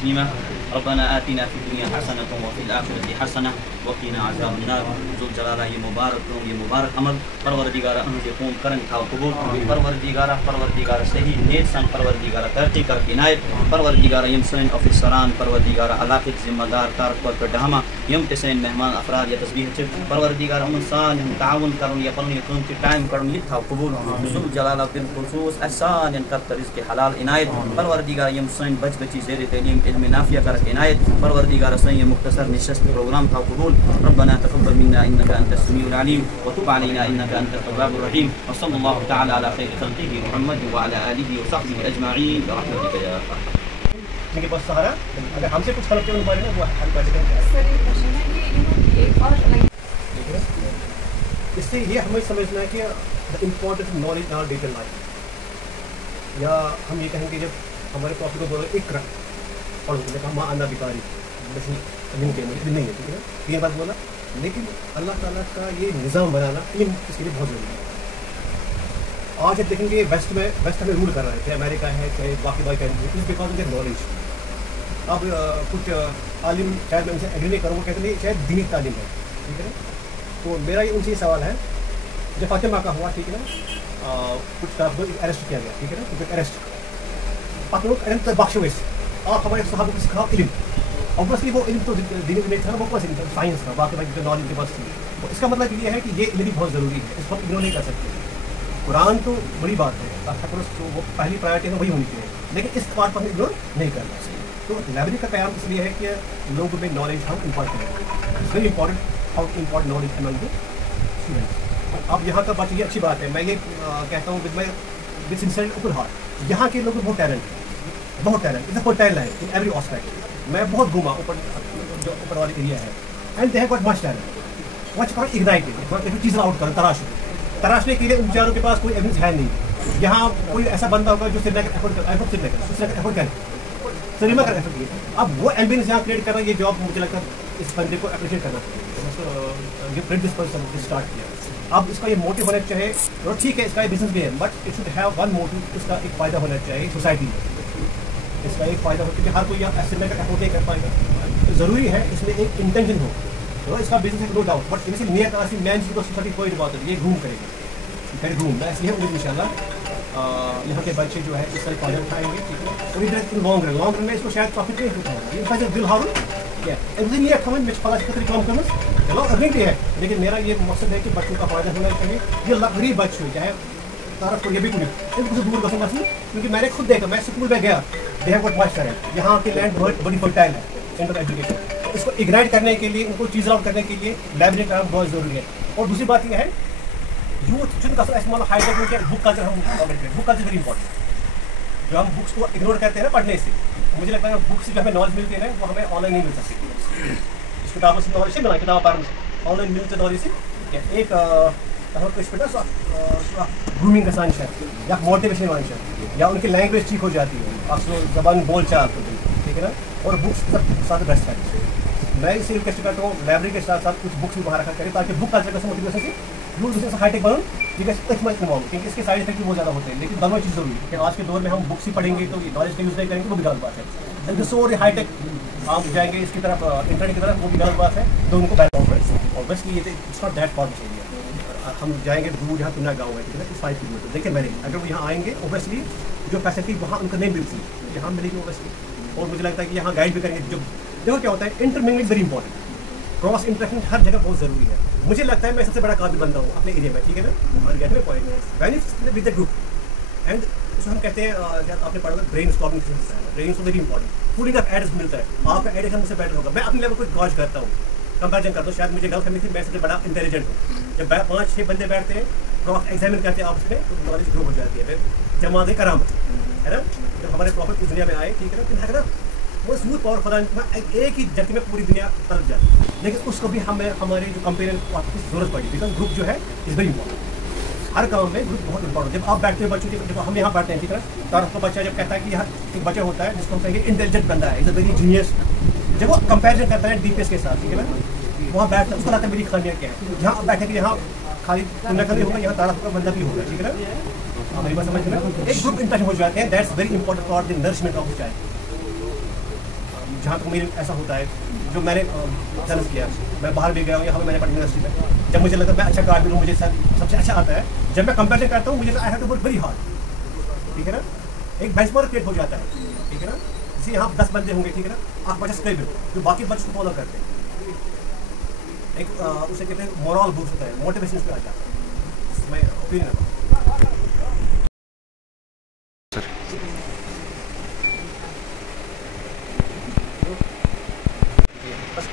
तस्लीमा। रब्बना आतिना फिद दुनिया हसनतन व फिल आखिरति हसनह व क़िना अज़ाबन्नार। ज़ुल जलाला ये मुबारक अमल परवरदिगारा हमसे कौम करन था कबूल। परवरदिगारा सही नेक सन परवरदिगारा तरक्की कर इनायत। परवरदिगारा यम सन ऑफिसरान परवरदिगारा इलाके जिम्मेदार तारक पर डामा यम तसन मेहमान अफराद या तस्बीह छ परवरदिगारा उन सान हम ताउन करन या पन कौन के टाइम करन ये था कबूल। ज़ुल जलाला बिन खुसूस आसान इन कर रिज़्क़ हलाल इनायत। परवरदिगारा यम सन बच्ची ज़ेर तलीम इल्म नाफिया कर इनायत। परवरदिगारा सन ये मुख्तसर निशस्त प्रोग्राम था कबूल। रब्बना तक़ब्बल मिन्ना इन्नका अंतस समीउल अलीम व तुब अलैना इन्नका अंतत तव्वाबुर रहीम व सल्लल्लाहु तआला अला खैरि खल्क़िही मुहम्मद व अला आलिहि व सहबिहि अजमईन बिरहमतिका या अरहम। जिनके पास सहारा अगर हमसे कुछ गलत उन बारे में वो हल कर देंगे। इससे ये हमें समझना है कि the importance of knowledge in our day to day life. या हम ये कहेंगे जब हमारे प्रॉफिट को बोलो इकरा और उसने कहा माँ अन्ना भिखारी बस मुझे नहीं है, ठीक है ना, ये बात बोला। लेकिन अल्लाह ताला का ये निज़ाम बनाना इल्म इसके लिए बहुत ज़रूरी है। आज आप देखेंगे वेस्ट हमें रूल कर रहा है, चाहे अमेरिका है चाहे बाकी country, because of their knowledge. अब कुछ आलिम शायद मैं उनसे एग्री नहीं करूँगा, कहते नहीं शायद दीनी तालीम है, ठीक है ना। तो मेरा ये उनसे सवाल है, जब फातिमा का हुआ, ठीक है ना, कुछ तरफ अरेस्ट किया गया, ठीक है ना, तो अरेस्ट आप लोग अरेस्ट बख्श हुए आप हमारे सहाबों को सिखाओ इल्म। ऑब्वियसली वो इल्म तो दीनी नहीं था, वो बस साइंस था, बाकी बाकी नॉलेज के पास थी। तो इसका मतलब ये है कि ये इल्म बहुत ज़रूरी है, इसको इग्नोर नहीं कर सकते। कुरान तो बड़ी बात है, तो वो पहली प्रायोरिटी है, वही होनी चाहिए, लेकिन इस बात पर इग्नोर नहीं करना चाहिए। तो लाइब्रेरी का क़याम इसलिए है कि लोगों में नॉलेज हाउ इम्पॉर्टेंट है, it's very important how important knowledge among the students. अब यहाँ का बात ये अच्छी बात है, मैं ये कहता हूँ विद सिंसियर ओपन हार्ट, यहाँ के लोगों में बहुत टैलेंट है, बहुत टैलेंट, इट्स फर्टाइल है इन एवरी एस्पेक्ट। मैं बहुत घूमा ऊपर वाली एरिया है and they have got much talent. What called ignited, चीज़ें आउट करो, तराशने के लिए उन बेचारों के पास कोई एविडेंस है नहीं। यहाँ कोई ऐसा बंदा होगा जो श्रीनगर एफर्ट करे, श्रीनगर एफर्ट किए। अब वो एम्बियंस यहाँ क्रिएट करना, ये जॉब मुझे लगता है इस बंदे को अप्रिशिएट करना चाहिए, स्टार्ट किया। अब इसका ये मोटिव होना चाहिए, और ठीक है इसका बिजनेस भी है, but it should have one motive, इसका एक फ़ायदा होना चाहिए सोसाइटी में, इसका एक फ़ायदा हो, क्योंकि हर कोई यहाँ श्रीनगर एफर्ट नहीं कर पाएगा। ज़रूरी है इसमें एक इंटेंशन हो, तो इसका बिजनेस है नो डाउट, बट इनसे नियत आसी मैन की तो सोसाइटी कोई बात नहीं, ये घूम करेगी, फिर घूम मैं इसलिए उन्हें इंशाल्लाह यहाँ के बच्चे जो है इस तरह फ़ायदा उठाएंगे, ठीक है। और इधर लॉन्ग रन में इसको शायद प्रॉफिट नहीं उठाएगा, ये बच्चे दिल हारून क्या एवरी ये खमन में फला खतरे काम करना चलो अर्निंग भी है, लेकिन मेरा ये मकसद है कि बच्चों का फ़ायदा होना चाहिए। ये गरीब बच्चे हो चाहे तारफ को ये भी कुछ इनको दूर रखूँगा, क्योंकि मैंने खुद देखा, मैं स्कूल में गया, they have got much talent, यहाँ की लैंड बहुत बड़ी फर्टाइल है इन एजुकेशन। इसको इग्नाइट करने के लिए, उनको चीज़ आउट करने के लिए लाइब्रेरी का बहुत ज़रूरी है। और दूसरी बात यह है यूथ जिनका मतलब हाईटेक बुक कल्चर, हम बुक कल्चर वेरी इंपॉर्टेंट। जो हम बुक्स को इग्नोर करते हैं ना पढ़ने से, मुझे लगता है बुक से जो हमें नॉलेज मिलती है ना, वो हमें ऑनलाइन नहीं मिल सकती। इस किताबों से नॉलेज से मिला, किताब पढ़ने से ऑनलाइन मिलते नॉलेज से एक ग्रूमिंग का साइंस है या मोटिवेशन वाइंस है, या उनकी लैंग्वेज ठीक हो जाती है, अक्सर जबान बोल चाल, ठीक है ना। और बुक्स सब साथ बेस्ट है। मैं इसे रिक्वेस्ट करता हूँ लाइब्रेरी के साथ साथ कुछ बुक्स भी बाहर रखा करें, ताकि बुक कल्चर का मोटिवेशन से यूज दूसरे से हाईटेक बनूँ, ठीक है। क्योंकि इसके साइड इफेक्ट भी बहुत ज़्यादा होते हैं, लेकिन दोनों चीज़ जरूरी है कि आज के दौर में हम बुक्स ही पढ़ेंगे तो नॉलेज का यूज़ नहीं करेंगे, वो भी गलत बात है। जब सो हाईटेक आप जाएंगे इसकी तरफ, इंटरनेट की तरफ, वो भी गलत बात है। दोनों को बैलेंस है। ऑब्वियसली ये इट्स नॉट दैट फॉर्म चाहिए, हम जाएंगे दूर जहाँ तुमना गाँव है, ठीक है ना, 5 किलोमीटर। देखिए मैंने अगर वो यहाँ आएंगे ओबियसली जो फैसिलिटी वहाँ उनको नहीं मिलती, यहाँ मिलेगी ओबियसली। और मुझे लगता है कि यहाँ गाइड भी करेंगे। जो देखो क्या होता है, intermingling very important, cross interaction हर जगह बहुत ज़रूरी है। मुझे लगता है मैं सबसे बड़ा काबिल बंदा हूँ अपने एरिया में, ठीक है ना। और गेट में point with the group and उसको हम कहते हैं, आपने पढ़ा ब्रेन स्टॉर्मिंग सिस्टम है, ब्रेन वेरी इंपॉर्टेंट। पूरी का एड्स मिलता है, आपका एडिक्शन मुझसे बेटर होगा। मैं अपने लेवल को गॉज करता हूँ, कंपेरिजन करता हूँ, शायद मुझे गलत फहमी थी, मैं सबसे बड़ा इंटेलिजेंट हूँ। जब 5-6 बंदे बैठते हैं, क्रॉस एग्जामिन करते हैं आपस में, तो नॉलेज ग्रो हो जाती है, फिर जमा दे करामत है ना। जब हमारे प्रॉफिट इस दुनिया में आए, ठीक है ना, वो स्मूथ पावर खुदा एक ही झटके में पूरी दुनिया तलब जाती है। लेकिन उसको भी हमें हमारे जो कंपेनियन को की जरूरत पड़ी, बिकॉज ग्रुप जो है इज़ वेरी इंपॉर्टेंट। हर काम में ग्रुप बहुत इंपॉर्टेंट। जब आप बैठते हो बच्चों के, जब हम यहाँ बैठते हैं, ठीक है, तो आपका बच्चा जब कहता है कि यहाँ एक बच्चा होता है जिसको हम कहेंगे इंटेलिजेंट बंदा है, इज़ अ वेरी जीनियस, जब वो कंपेरिजन करता है डीपीएस के साथ, ठीक है ना, वहाँ बैठता है, उसको लगता है मेरी खामियाँ क्या है। जहाँ आप बैठेंगे यहाँ खाली तुमना भी होगा, यहाँ तारफ का बंदा भी होगा, ठीक है ना। हमारी बात समझ में एक ग्रुप इंटरेक्शन हो जाते हैं, that's very important for the nourishment of the child. जहाँ तक मेरे ऐसा होता है जो मैंने चैलेंज किया, मैं बाहर भी गया हूँ, यहाँ मैंने पढ़ी यूनिवर्सिटी में, जब मुझे लगता है मैं अच्छा कार्ड हूँ, मुझे सबसे अच्छा आता है, जब मैं कंपेरिजन करता हूँ मुझे I have to work very hard, ठीक है ना, एक बेंचमार्क क्रिएट हो जाता है, ठीक है ना। जैसे यहाँ 10 बंदे होंगे, ठीक है ना, आप बच्चा स्टेबल जो बाकी बच्चों को फॉलो करते हैं, एक उसे कहते हैं मोरल बूस्ट होता है, मोटिवेशन पे आ जाता है, मैं opinion.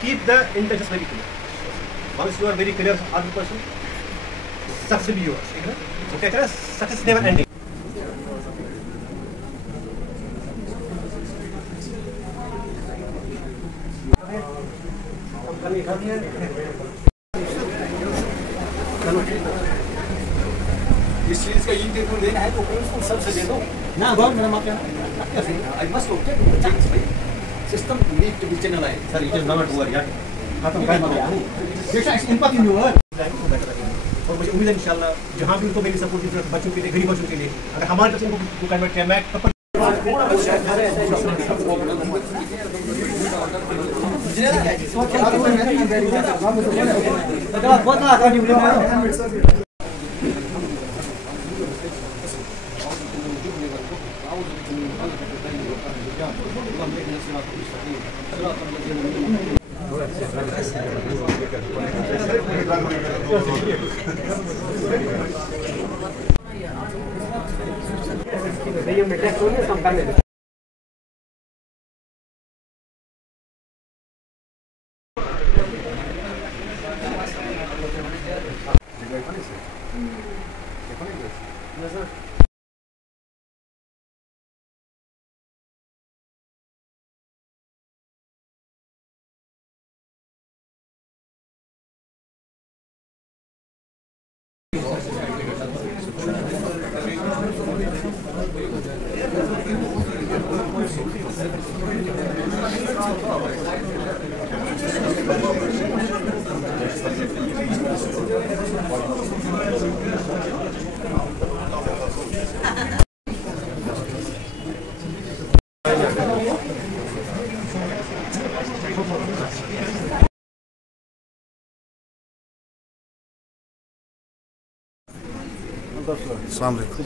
Keep the intentions very clear. Once you are very clear on the person, success will be yours. ठीक है ना? वो कहते हैं success never ending. इस चीज का ये देखो देना है तो प्रिंसिपल सबसे दे दो ना गौर मेरा माँ क्या I must okay system need to be channelized. Sir, it is never over yet. खत्म कर दो यार। बेटा इस इम्पैक्ट इन योर और मुझे उम्मीद है इंशाल्लाह जहाँ भी उनको मेरी सपोर्ट की जरूरत बच्चों के लिए, गरीब बच्चों के लिए, अगर हमारे तरफ से उनको कन्वर्ट किया मैं अस्सलाम वालेकुम।